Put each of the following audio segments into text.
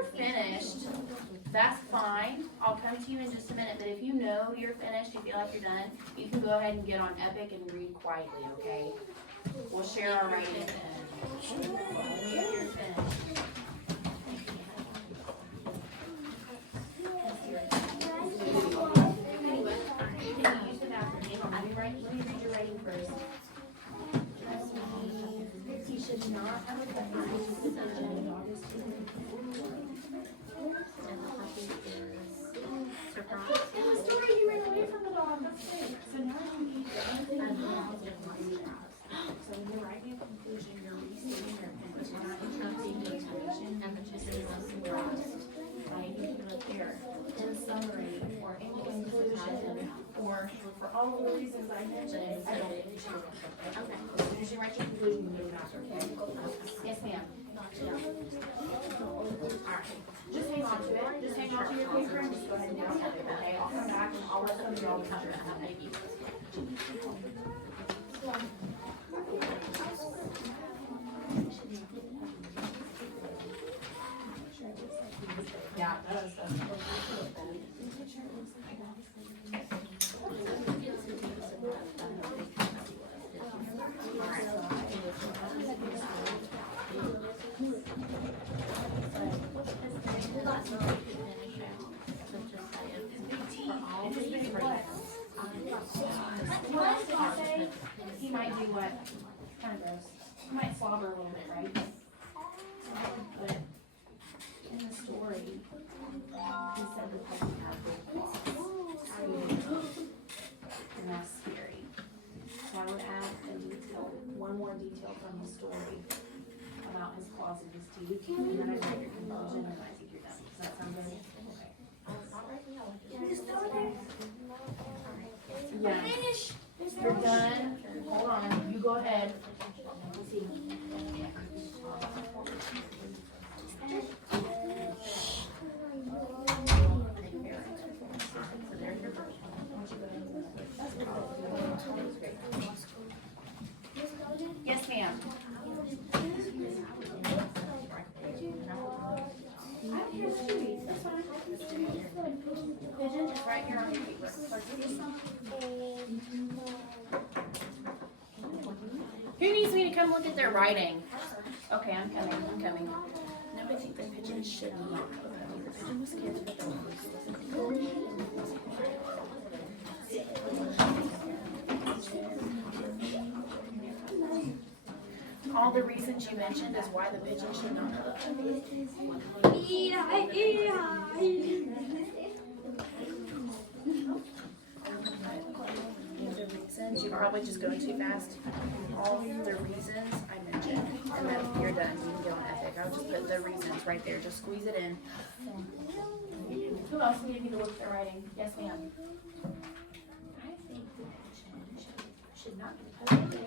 you're finished, that's fine. I'll come to you in just a minute, but if you know you're finished, you feel like you're done, you can go ahead and get on Epic and read quietly, okay? We'll share our reading. Only if you're finished. Let me read your writing first. He should not have a pigeon. In the story, you ran away from the dog. That's great. So now you need to So when you're writing a conclusion, you're restating your intent. You're not interrupting the information and the gist is surprised. Right? Here, in summary, or in conclusion, or for all of the reasons I mentioned, I don't think you should. Okay. As soon as you write your conclusion, you move back, okay? Yes, ma'am. Alright. Just hang on to it. Just hang on to your paper and just go ahead and down it, okay? I'll come back and I'll let them know the cover. Thank you. Yeah, that is He might do what? Kind of gross. He might slobber a little bit, right? But in the story, he said that they have big claws. And that's scary. So I would add a detail, one more detail from the story about his claws and his teeth, and then I'd write your conclusion, and I think you're done. Does that sound good? Okay. Yeah. You're done. Hold on. You go ahead. See. Yes, ma'am. Pigeon is right here on your paper. Who needs me to come look at their writing? Okay, I'm coming. No, I think the pigeon should not have a puppy. The pigeon was scared to the all the reasons you mentioned is why the pigeon should not have a puppy. You're probably just going too fast. All the reasons I mentioned, and then you're done. You can go on Epic. I'll just put the reasons right there. Just squeeze it in. Who else needed me to look at their writing? Yes, ma'am. I think the pigeon should not be puppy.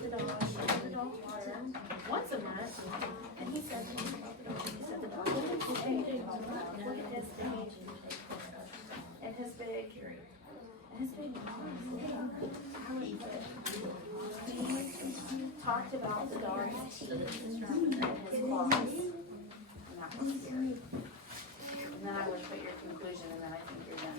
The dog water once a month, and he said the dog wouldn't stay. Look at his big and his big. He talked about the dog's teeth and his claws, and that was scary. And then I would put your conclusion, and then I think you're done.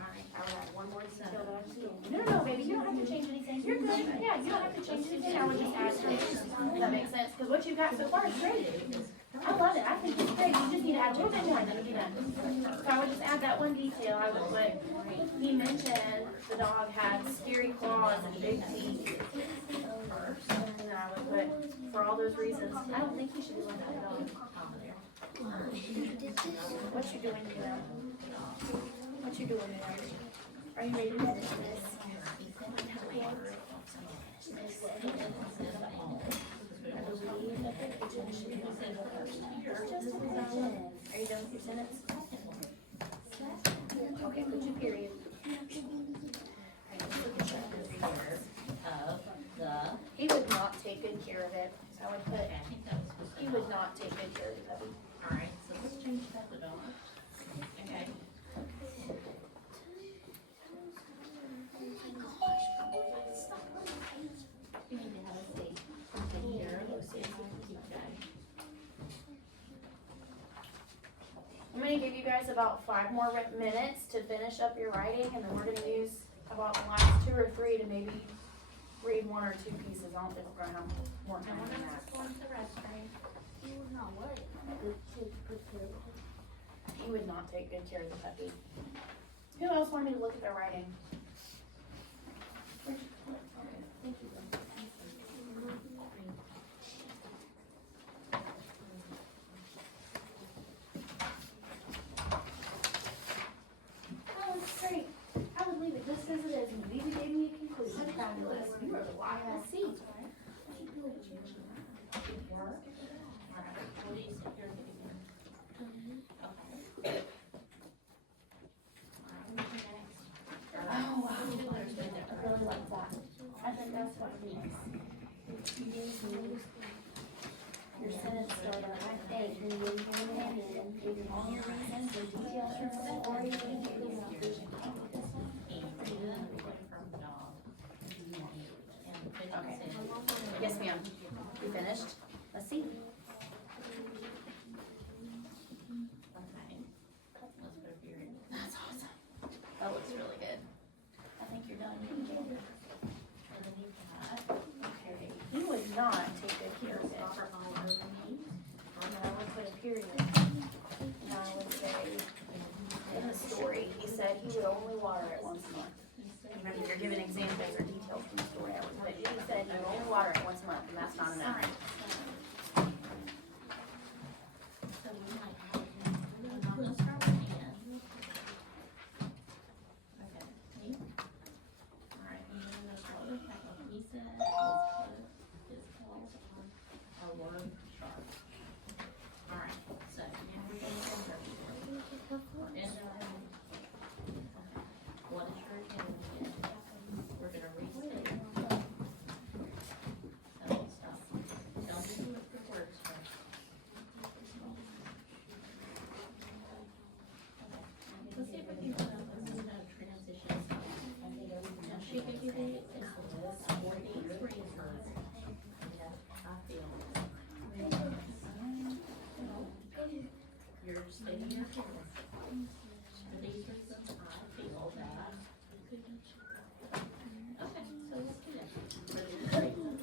Alright, I would add one more detail that I'm seeing. No, baby, you don't have to change anything. You're good. Yeah, you don't have to change anything. I would just add something. Does that make sense? Because what you've got so far is great. I love it. I think it's great. You just need to add one thing more, and then it'll be done. So I would just add that one detail. I would put, he mentioned the dog had scary claws and big teeth. And then I would put, for all those reasons, I don't think he should be like that dog. What you doing here? What you doing there? Are you ready to finish this? Are you done with your sentence? Okay, put your period. He would not take good care of it. I would put, he would not take good care of the puppy. Alright, so let's change that to dog. Okay. You need to have a state. Take care of those things. you guys about 5 more minutes to finish up your writing, and then we're gonna use about the last 2 or 3 to maybe read 1 or 2 pieces. I don't think we're gonna have more time than that. He would not take good care of the puppy. Who else wanted me to look at their writing? Okay, thank you. Oh, it's great. I would leave it just as it is, and Vivi gave me a conclusion. Fabulous. You are the wild seat. Oh, wow. I really like that. I think that's what it is. Your sentence starter, I think, when you hand in, giving all your reasons or details from the story, you can give your conclusion. Okay. Yes, ma'am. You finished? Let's see. That's awesome. That looks really good. I think you're done. Okay. You would not take good care of it. And I would put a period. And I would say, in the story, he said he would only water it once a month. Even if you're giving examples or details from the story, I would put, he said he would only water it once a month, and that's not enough. You're stating your case. For these reasons, I feel that. Okay, so let's do that. For these reasons.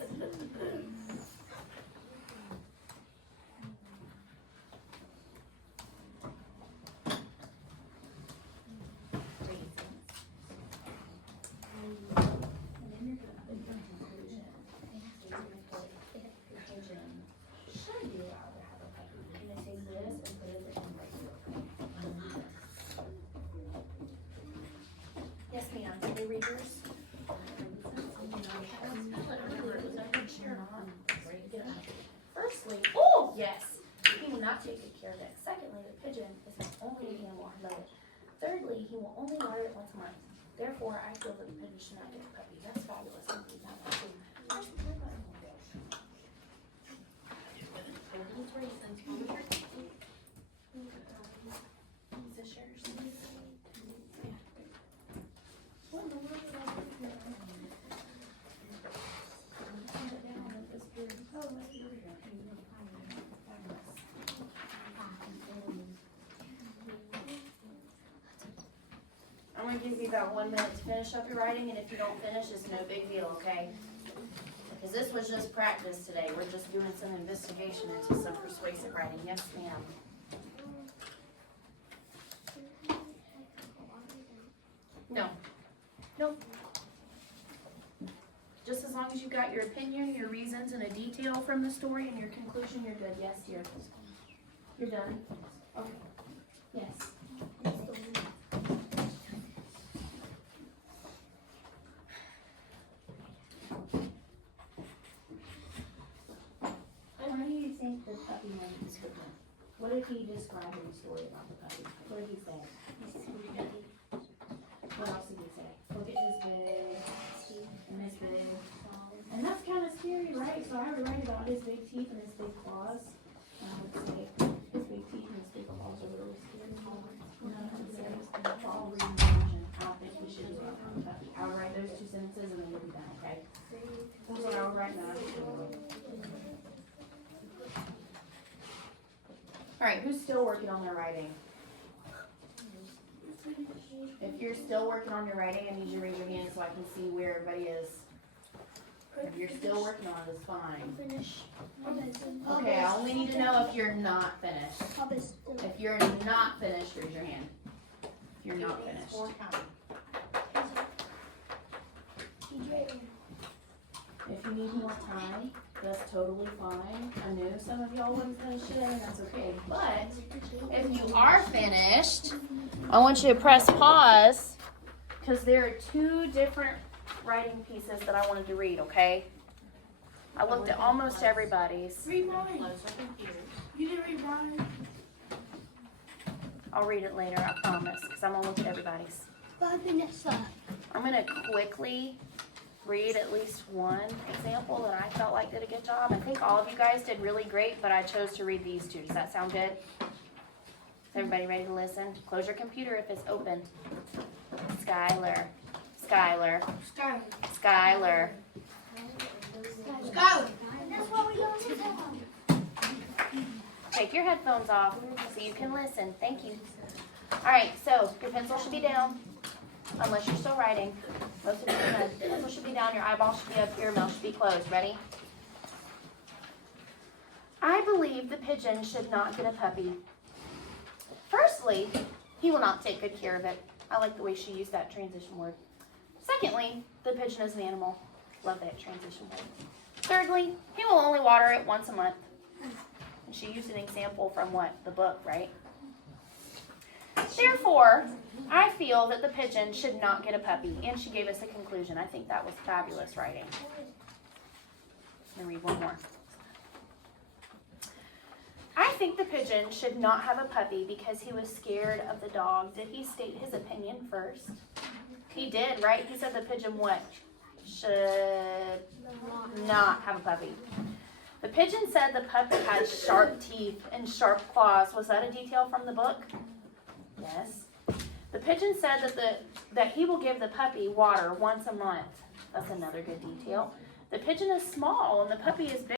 Yes, ma'am. Did they read yours? Firstly, oh, yes, he will not take good care of it. Secondly, the pigeon is my only animal. I love it. Thirdly, he will only water it once a month. Therefore, I feel that the pigeon should not get a puppy. That's fabulous. I'm gonna do that one too. Is this yours? What in the world did I do here? Put it down with this beard. Oh, let's do it. I'm gonna give you about 1 minute to finish up your writing, and if you don't finish, it's no big deal, okay? Because this was just practice today. We're just doing some investigation into some persuasive writing. Yes, ma'am. No. Nope. Just as long as you got your opinion, your reasons, and a detail from the story and your conclusion, you're good. Yes, dear. You're done? Okay. Yes. How do you think the puppy name is good? What did he describe in the story about the puppy? What did he say? What else did he say? Look at his big and his big. And that's kind of scary, right? So I would write about his big teeth and his big claws. And I would say his big teeth and his big claws are really scary. And I would say all reading version. I don't think we should do it on the puppy. I would write those 2 sentences and then we'll be done, okay? That's what I would write now. All right, who's still working on their writing? If you're still working on your writing, I need you to raise your hand so I can see where everybody is. If you're still working on it, it's fine. Finish. Okay, I only need to know if you're not finished. If you're not finished, raise your hand. If you're not finished. If you need more time, that's totally fine. I knew some of y'all wouldn't finish today, and that's okay. But if you are finished, I want you to press pause because there are two different writing pieces that I wanted to read, okay? I looked at almost everybody's. Read mine. Close our computers. You didn't read mine. I'll read it later, I promise, because I'm going to look at everybody's. 5 minutes left. I'm going to quickly read at least one example that I felt like did a good job. I think all of you guys did really great, but I chose to read these two. Does that sound good? Is everybody ready to listen? Close your computer if it's open. Skylar. Skylar. Skylar. Skylar. Skylar. That's what we don't Take your headphones off so you can listen. Thank you. All right, so your pencil should be down, unless you're still writing. Most of you are good. Pencil should be down, your eyeball should be up, your mouth should be closed. Ready? I believe the pigeon should not get a puppy. Firstly, he will not take good care of it. I like the way she used that transition word. Secondly, the pigeon is an animal. Love that transition word. Thirdly, he will only water it once a month. And she used an example from what? The book, right? Therefore, I feel that the pigeon should not get a puppy. And she gave us a conclusion. I think that was fabulous writing. I'm going to read one more. I think the pigeon should not have a puppy because he was scared of the dog. Did he state his opinion first? He did, right? He said the pigeon what? Should not have a puppy. The pigeon said the puppy had sharp teeth and sharp claws. Was that a detail from the book? Yes. The pigeon said that he will give the puppy water once a month. That's another good detail. The pigeon is small and the puppy is big.